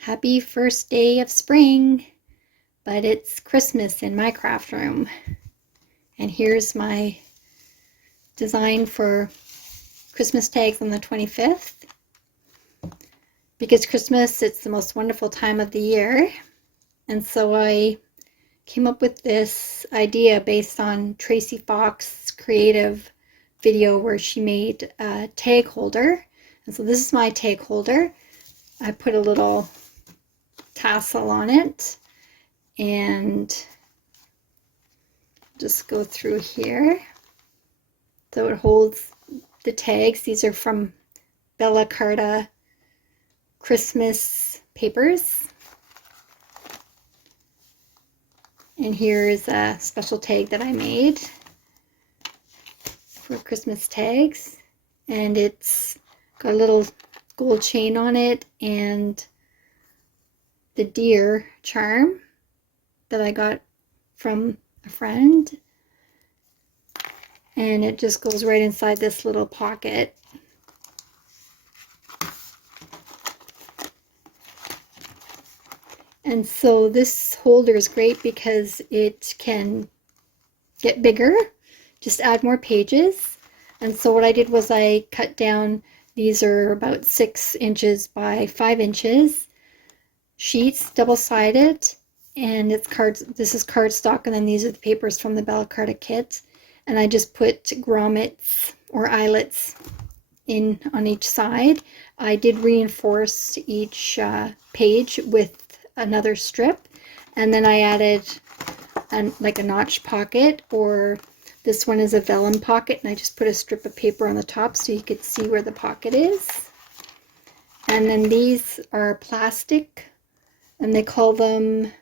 Happy first day of spring, but it's Christmas in my craft room. And here's my design for Christmas tags on the 25th. Because Christmas, it's the most wonderful time of the year. And so I came up with this idea based on Tracy Fox's creative video where she made a tag holder. And so this is my tag holder. I put a little tassel on it and just go through here so it holds the tags. These are from Bella Carta Christmas papers, and here is a special tag that I made for Christmas tags, and it's got a little gold chain on it and the deer charm that I got from a friend, and it just goes right inside this little pocket. And so this holder is great because it can get bigger, just add more pages. And so what I did was I cut down, these are about 6 inches by 5 inches sheets, double-sided, and it's this is cardstock, and then these are the papers from the Bella Carta kit. And I just put grommets or eyelets in on each side. I did reinforce each page with another strip, and then I added like a notch pocket, or this one is a vellum pocket, and I just put a strip of paper on the top so you could see where the pocket is. And then these are plastic, and they call them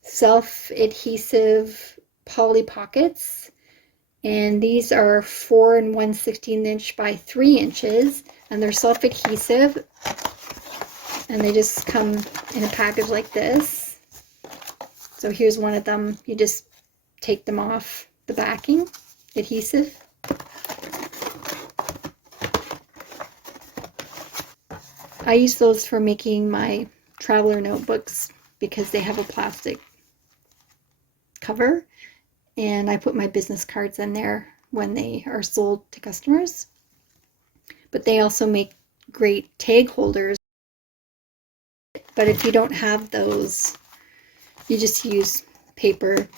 self-adhesive poly pockets, and these are 4 1/16 inch by 3 inches, and they're self-adhesive, and they just come in a package like this. So here's one of them. You just take them off the backing adhesive. I use those for making my traveler notebooks because they have a plastic cover, and I put my business cards in there when they are sold to customers. But they also make great tag holders. But if you don't have those, you just use paper.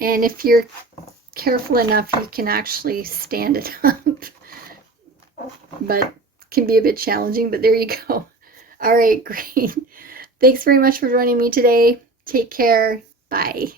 And if you're careful enough, you can actually stand it up. But it can be a bit challenging, but there you go. All right, great. Thanks very much for joining me today. Take care. Bye.